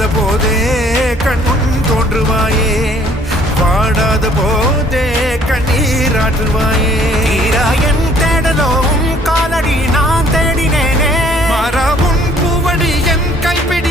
வாடாத போதே கண்முன் தோன்றுவாயே, வாடாத போதே கண்ணீராற்றுவாயே. என் தேடலும் காலடி நான் தேடினேனே, மாறாவும் பூவடி என் கைப்பிடி